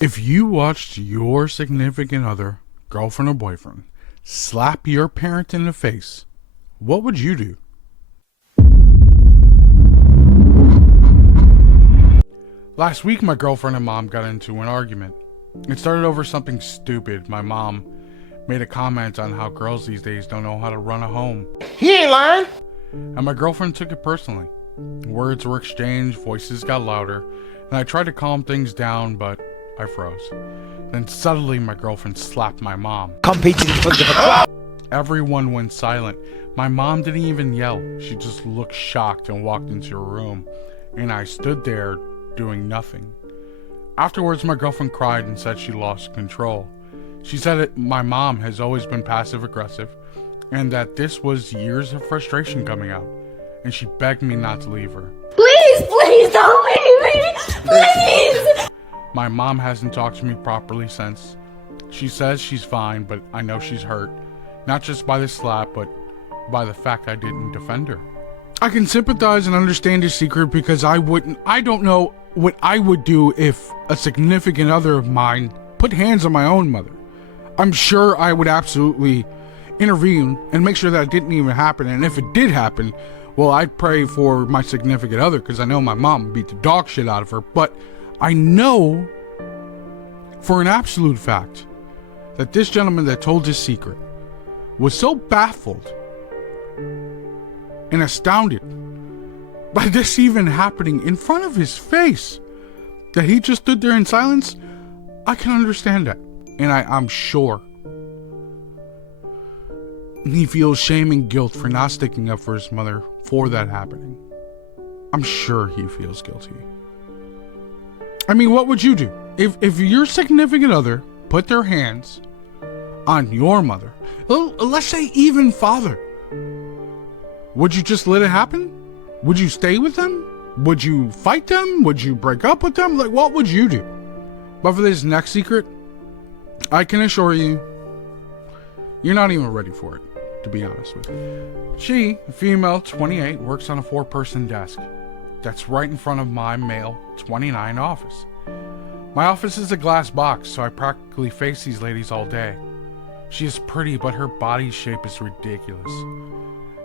If you watched your significant other, girlfriend or boyfriend, slap your parent in the face, what would you do? Last week, my girlfriend and mom got into an argument. It started over something stupid. My mom made a comment on how girls these days don't know how to run a home. He ain't lying. And my girlfriend took it personally. Words were exchanged, voices got louder, and I tried to calm things down, but I froze. Then suddenly my girlfriend slapped my mom. Competing for the crowd. Everyone went silent. My mom didn't even yell. She just looked shocked and walked into her room, and I stood there doing nothing. Afterwards, my girlfriend cried and said she lost control. She said that my mom has always been passive-aggressive, and that this was years of frustration coming out, and she begged me not to leave her. Please don't leave me! Please! My mom hasn't talked to me properly since. She says she's fine, but I know she's hurt, not just by the slap, but by the fact I didn't defend her. I can sympathize and understand his secret because I don't know what I would do if a significant other of mine put hands on my own mother. I'm sure I would absolutely intervene and make sure that it didn't even happen. And if it did happen, well, I'd pray for my significant other because I know my mom beat the dog shit out of her. But I know for an absolute fact that this gentleman that told his secret was so baffled and astounded by this even happening in front of his face that he just stood there in silence. I can understand that. And I'm sure he feels shame and guilt for not sticking up for his mother for that happening. I'm sure he feels guilty. I mean, what would you do? If your significant other put their hands on your mother, let's say even father, would you just let it happen? Would you stay with them? Would you fight them? Would you break up with them? Like, what would you do? But for this next secret, I can assure you, you're not even ready for it, to be honest with you. She, female, 28, works on a 4-person desk. That's right in front of my male, 29 office. My office is a glass box, so I practically face these ladies all day. She is pretty, but her body shape is ridiculous.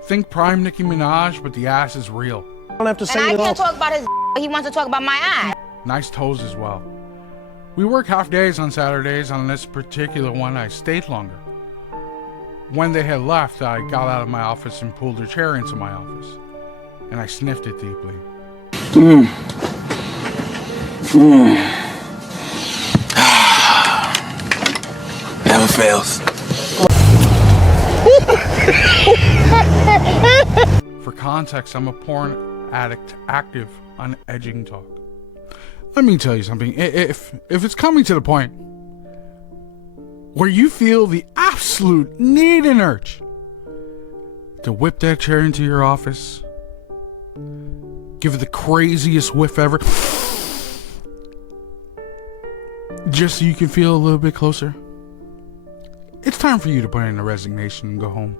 Think prime Nicki Minaj, but the ass is real. I don't have to say And it I all. can't talk about his he wants to talk about my eye. Nice toes as well. We work half days on Saturdays. On this particular one, I stayed longer. When they had left, I got out of my office and pulled her chair into my office. And I sniffed it deeply. Never fails. For context, I'm a porn addict active on Edging Talk. Let me tell you something. If it's coming to the point where you feel the absolute need and urge to whip that chair into your office, give it the craziest whiff ever, just so you can feel a little bit closer, it's time for you to put in a resignation and go home.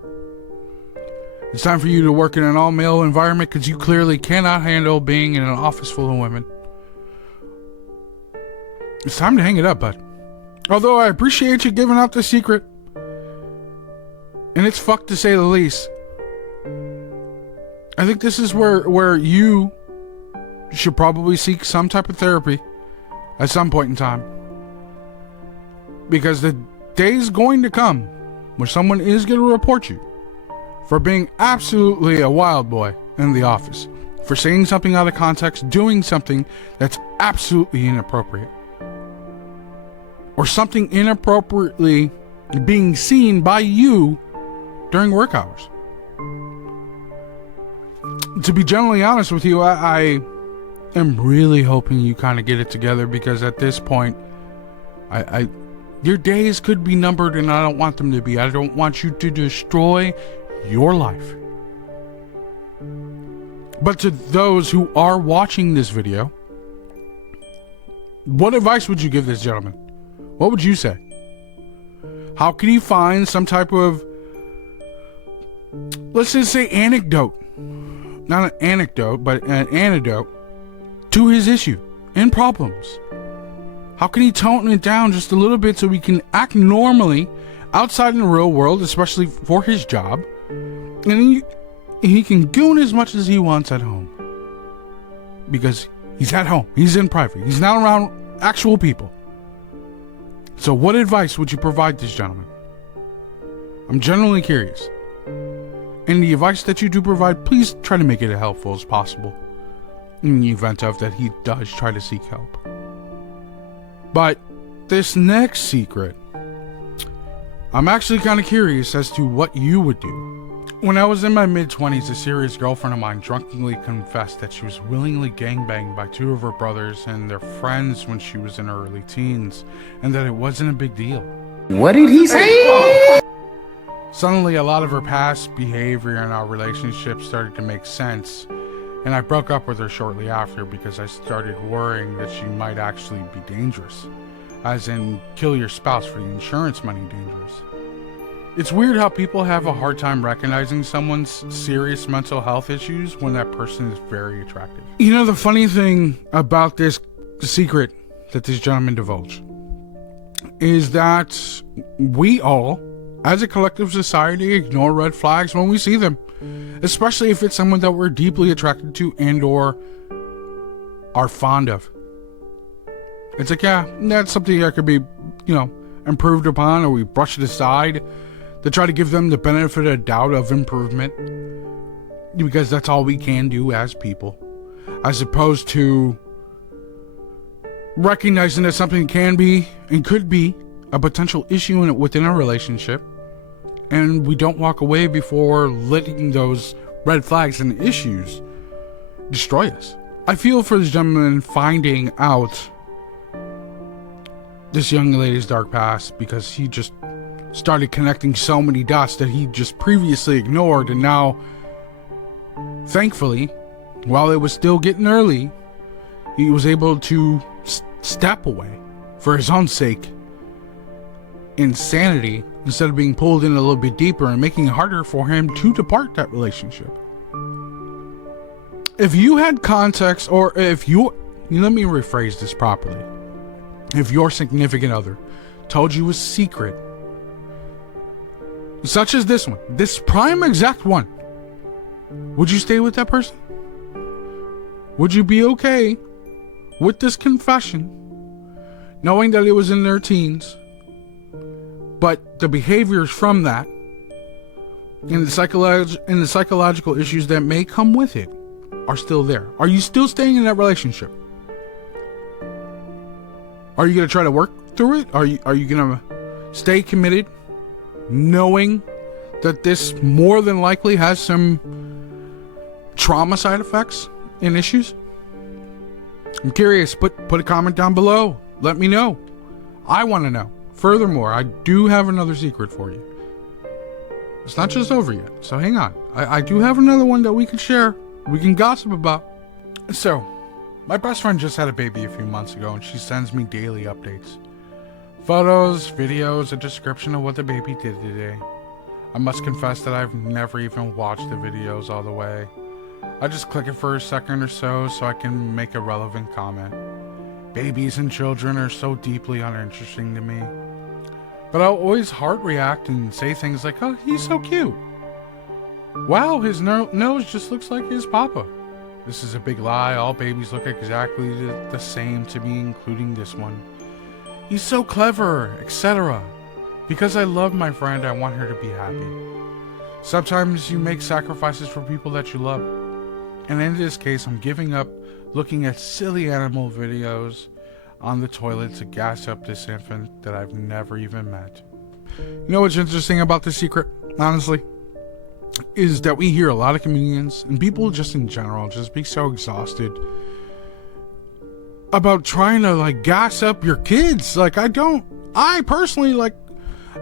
It's time for you to work in an all-male environment because you clearly cannot handle being in an office full of women. It's time to hang it up, bud. Although I appreciate you giving out the secret, and it's fucked to say the least, I think this is where you should probably seek some type of therapy at some point in time. Because the day's going to come where someone is going to report you for being absolutely a wild boy in the office, for saying something out of context, doing something that's absolutely inappropriate, or something inappropriately being seen by you during work hours. To be generally honest with you, I am really hoping you kind of get it together, because at this point, your days could be numbered, and I don't want them to be. I don't want you to destroy your life. But to those who are watching this video, what advice would you give this gentleman? What would you say? How can he find some type of, let's just say, anecdote? Not an anecdote, but an antidote to his issue and problems. How can he tone it down just a little bit so he can act normally outside in the real world, especially for his job, and he can goon as much as he wants at home? Because he's at home, he's in private, he's not around actual people. So what advice would you provide this gentleman? I'm genuinely curious. And the advice that you do provide, please try to make it as helpful as possible in the event of that he does try to seek help. But this next secret, I'm actually kind of curious as to what you would do. When I was in my mid-20s, a serious girlfriend of mine drunkenly confessed that she was willingly gangbanged by two of her brothers and their friends when she was in her early teens, and that it wasn't a big deal. What did he say? Suddenly, a lot of her past behavior in our relationship started to make sense, and I broke up with her shortly after because I started worrying that she might actually be dangerous, as in kill your spouse for the insurance money dangerous. It's weird how people have a hard time recognizing someone's serious mental health issues when that person is very attractive. You know, the funny thing about this secret that this gentleman divulged is that we all, as a collective society, ignore red flags when we see them, especially if it's someone that we're deeply attracted to and or are fond of. It's like, yeah, that's something that could be, improved upon, or we brush it aside to try to give them the benefit of doubt of improvement, because that's all we can do as people, as opposed to recognizing that something can be and could be a potential issue within a relationship, and we don't walk away before letting those red flags and issues destroy us. I feel for this gentleman finding out this young lady's dark past, because he just started connecting so many dots that he just previously ignored, and now, thankfully, while it was still getting early, he was able to step away for his own sake, insanity, instead of being pulled in a little bit deeper and making it harder for him to depart that relationship. If you had context, or if let me rephrase this properly. If your significant other told you a secret, such as this one, this prime exact one, would you stay with that person? Would you be okay with this confession, knowing that it was in their teens, but the behaviors from that and the psychological issues that may come with it are still there? Are you still staying in that relationship? Are you going to try to work through it? Are you going to stay committed, knowing that this more than likely has some trauma side effects and issues? I'm curious. Put a comment down below. Let me know. I want to know. Furthermore, I do have another secret for you. It's not just over yet, so hang on. I do have another one that we can share. We can gossip about. So, my best friend just had a baby a few months ago, and she sends me daily updates. Photos, videos, a description of what the baby did today. I must confess that I've never even watched the videos all the way. I just click it for a second or so I can make a relevant comment. Babies and children are so deeply uninteresting to me. But I'll always heart react and say things like, oh, he's so cute. Wow, his nose just looks like his papa. This is a big lie. All babies look exactly the same to me, including this one. He's so clever, etc. Because I love my friend, I want her to be happy. Sometimes you make sacrifices for people that you love. And in this case, I'm giving up looking at silly animal videos on the toilet to gas up this infant that I've never even met. You know what's interesting about this secret, honestly? Is that we hear a lot of comedians and people just in general just be so exhausted about trying to gas up your kids. I personally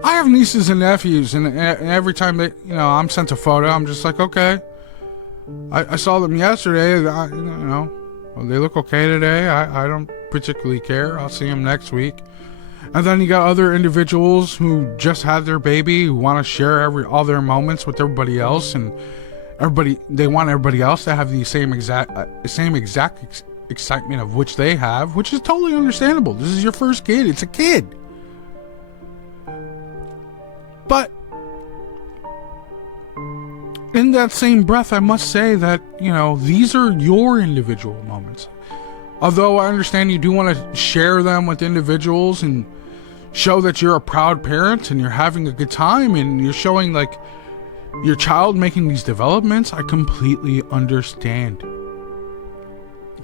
I have nieces and nephews, and every time that I'm sent a photo, I'm just like, okay, I saw them yesterday, they look okay today. I don't particularly care. I'll see them next week. And then you got other individuals who just had their baby, who want to share all their moments with everybody else, and they want everybody else to have the same exact excitement of which they have, which is totally understandable. This is your first kid. It's a kid. But in that same breath, I must say that, these are your individual moments. Although I understand you do want to share them with individuals and show that you're a proud parent and you're having a good time and you're showing like your child making these developments, I completely understand.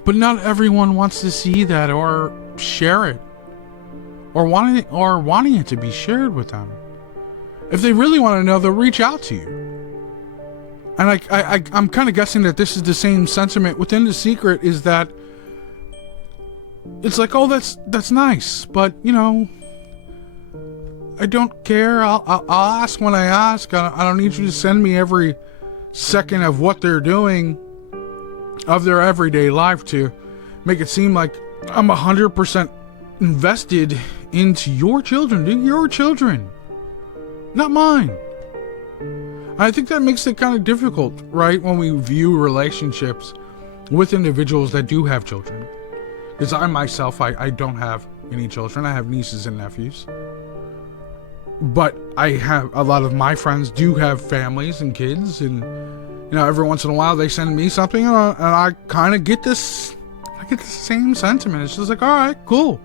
But not everyone wants to see that or share it or wanting it to be shared with them. If they really want to know, they'll reach out to you. And I'm kind of guessing that this is the same sentiment within The Secret, is that it's like, oh, that's nice, but I don't care. I'll ask when I ask. I don't need you to send me every second of what they're doing of their everyday life to make it seem like I'm 100% invested into your children. They're your children, not mine. I think that makes it kind of difficult, right, when we view relationships with individuals that do have children. Because I myself, I don't have any children. I have nieces and nephews. But I have a lot of my friends do have families and kids, and every once in a while they send me something, and I kind of get this. I get the same sentiment. It's just like, all right, cool.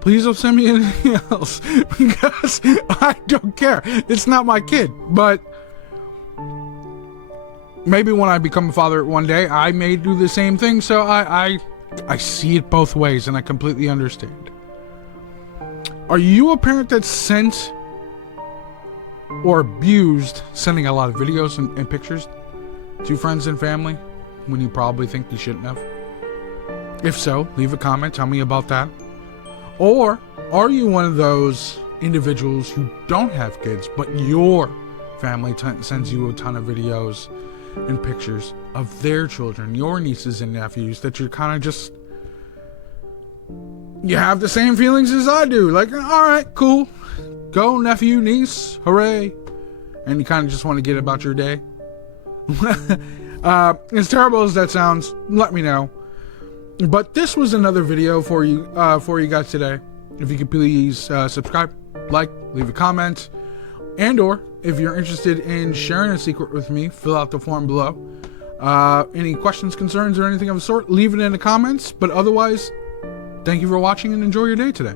Please don't send me anything else because I don't care. It's not my kid. But maybe when I become a father one day, I may do the same thing. So I see it both ways, and I completely understand. Are you a parent that sent or abused sending a lot of videos and pictures to friends and family when you probably think you shouldn't have? If so, leave a comment. Tell me about that. Or are you one of those individuals who don't have kids, but your family sends you a ton of videos and pictures of their children, your nieces and nephews, that you're kind of just, you have the same feelings as I do. Like, all right, cool. Go, nephew, niece, hooray. And you kind of just want to get about your day. As terrible as that sounds, let me know. But this was another video for you guys today. If you could please subscribe, like, leave a comment, and or if you're interested in sharing a secret with me, fill out the form below. Any questions, concerns, or anything of the sort, leave it in the comments. But otherwise, thank you for watching and enjoy your day today.